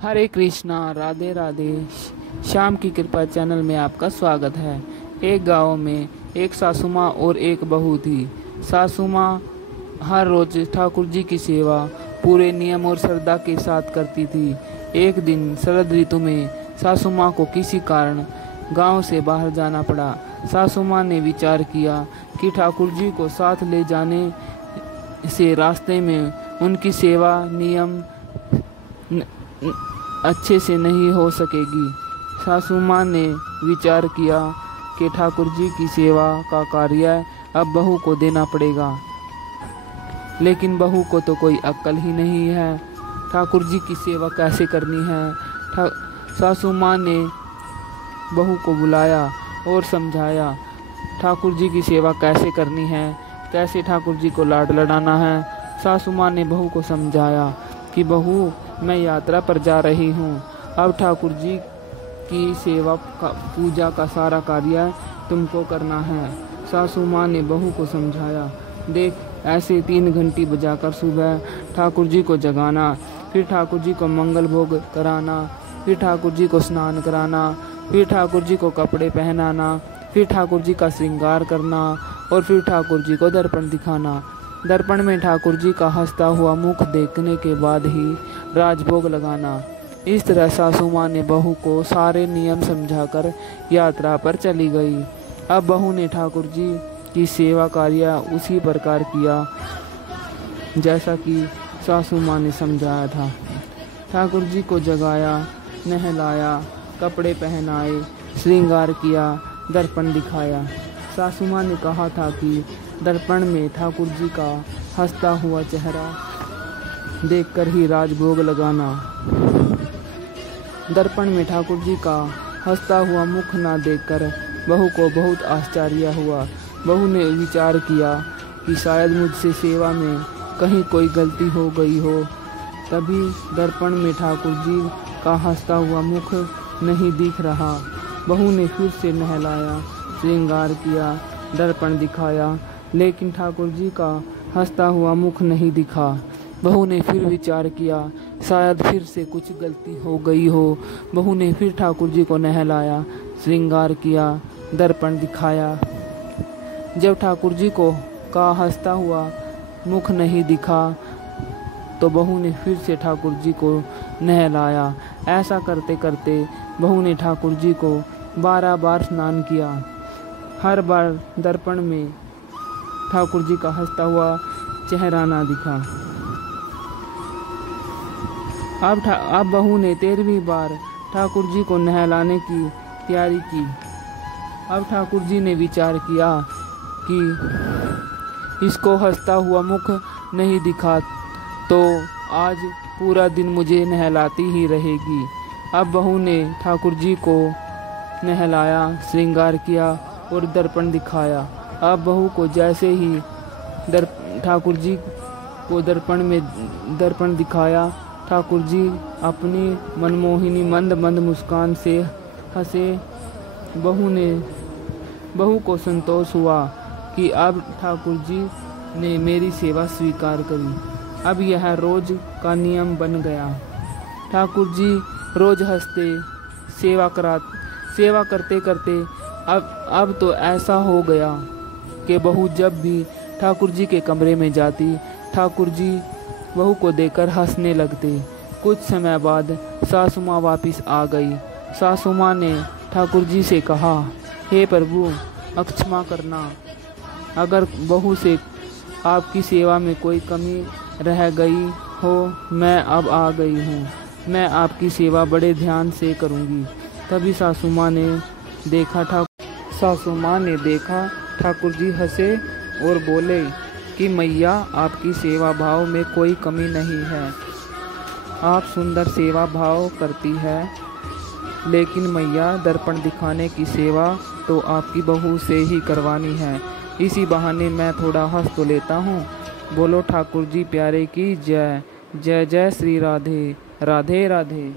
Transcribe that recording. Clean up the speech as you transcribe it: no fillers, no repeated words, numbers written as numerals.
हरे कृष्णा, राधे राधे। श्याम की कृपा चैनल में आपका स्वागत है। एक गांव में एक सासू माँ और एक बहू थी। सासू माँ हर रोज ठाकुर जी की सेवा पूरे नियम और श्रद्धा के साथ करती थी। एक दिन शरद ऋतु में सासू माँ को किसी कारण गांव से बाहर जाना पड़ा। सासू माँ ने विचार किया कि ठाकुर जी को साथ ले जाने से रास्ते में उनकी सेवा नियम अच्छे से नहीं हो सकेगी। सासू माँ ने विचार किया कि ठाकुर जी की सेवा का कार्य अब बहू को देना पड़ेगा, लेकिन बहू को तो कोई अक्ल ही नहीं है। ठाकुर जी की सेवा कैसे करनी है। सासू माँ ने बहू को बुलाया और समझाया ठाकुर जी की सेवा कैसे करनी है, कैसे ठाकुर जी को लाड लड़ाना है। सासू माँ ने बहू को समझाया कि बहू, मैं यात्रा पर जा रही हूँ, अब ठाकुर जी की सेवा का पूजा का सारा कार्य तुमको करना है। सासू माँ ने बहू को समझाया, देख ऐसे 3 घंटी बजाकर सुबह ठाकुर जी को जगाना, फिर ठाकुर जी को मंगल भोग कराना, फिर ठाकुर जी को स्नान कराना, फिर ठाकुर जी को कपड़े पहनाना, फिर ठाकुर जी का श्रृंगार करना और फिर ठाकुर जी को दर्पण दिखाना। दर्पण में ठाकुर जी का हंसता हुआ मुख देखने के बाद ही राजभोग लगाना। इस तरह सासू माँ ने बहू को सारे नियम समझाकर यात्रा पर चली गई। अब बहू ने ठाकुर जी की सेवा कार्य उसी प्रकार किया जैसा कि सासू माँ ने समझाया था। ठाकुर जी को जगाया, नहलाया, कपड़े पहनाए, श्रृंगार किया, दर्पण दिखाया। सासू माँ ने कहा था कि दर्पण में ठाकुर जी का हंसता हुआ चेहरा देखकर ही राजभोग लगाना। दर्पण में ठाकुर जी का हंसता हुआ मुख न देखकर बहू को बहुत आश्चर्य हुआ। बहू ने विचार किया कि शायद मुझसे सेवा में कहीं कोई गलती हो गई हो, तभी दर्पण में ठाकुर जी का हंसता हुआ मुख नहीं दिख रहा। बहू ने फिर से नहलाया, श्रृंगार किया, दर्पण दिखाया, लेकिन ठाकुर जी का हंसता हुआ मुख नहीं दिखा। बहू ने फिर विचार किया शायद फिर से कुछ गलती हो गई हो। बहू ने फिर ठाकुर जी को नहलाया, श्रृंगार किया, दर्पण दिखाया। जब ठाकुर जी को का हंसता हुआ मुख नहीं दिखा तो बहू ने फिर से ठाकुर जी को नहलाया। ऐसा करते करते बहू ने ठाकुर जी को 12 बार स्नान किया। हर बार दर्पण में ठाकुर जी का हंसता हुआ चेहरा ना दिखा। अब बहू ने 13वीं बार ठाकुर जी को नहलाने की तैयारी की। अब ठाकुर जी ने विचार किया कि इसको हंसता हुआ मुख नहीं दिखा तो आज पूरा दिन मुझे नहलाती ही रहेगी। अब बहू ने ठाकुर जी को नहलाया, श्रृंगार किया और दर्पण दिखाया। अब बहू को जैसे ही ठाकुर जी को दर्पण में दर्पण दिखाया, ठाकुर जी अपनी मनमोहिनी मंद मंद मुस्कान से हंसे। बहू को संतोष हुआ कि अब ठाकुर जी ने मेरी सेवा स्वीकार करी। अब यह रोज का नियम बन गया। ठाकुर जी रोज हंसते, सेवा करते करते अब तो ऐसा हो गया कि बहू जब भी ठाकुर जी के कमरे में जाती, ठाकुर जी बहू को देखकर हंसने लगते। कुछ समय बाद सासू माँ वापिस आ गई। सासू माँ ने ठाकुर जी से कहा, हे प्रभु, क्षमा करना, अगर बहू से आपकी सेवा में कोई कमी रह गई हो। मैं अब आ गई हूँ, मैं आपकी सेवा बड़े ध्यान से करूँगी। तभी सासू माँ ने देखा ठाकुर जी हंसे और बोले कि मैया, आपकी सेवा भाव में कोई कमी नहीं है, आप सुंदर सेवा भाव करती है, लेकिन मैया दर्पण दिखाने की सेवा तो आपकी बहू से ही करवानी है। इसी बहाने मैं थोड़ा हंस तो लेता हूँ। बोलो ठाकुर जी प्यारे की जय। जय जय श्री राधे। राधे राधे।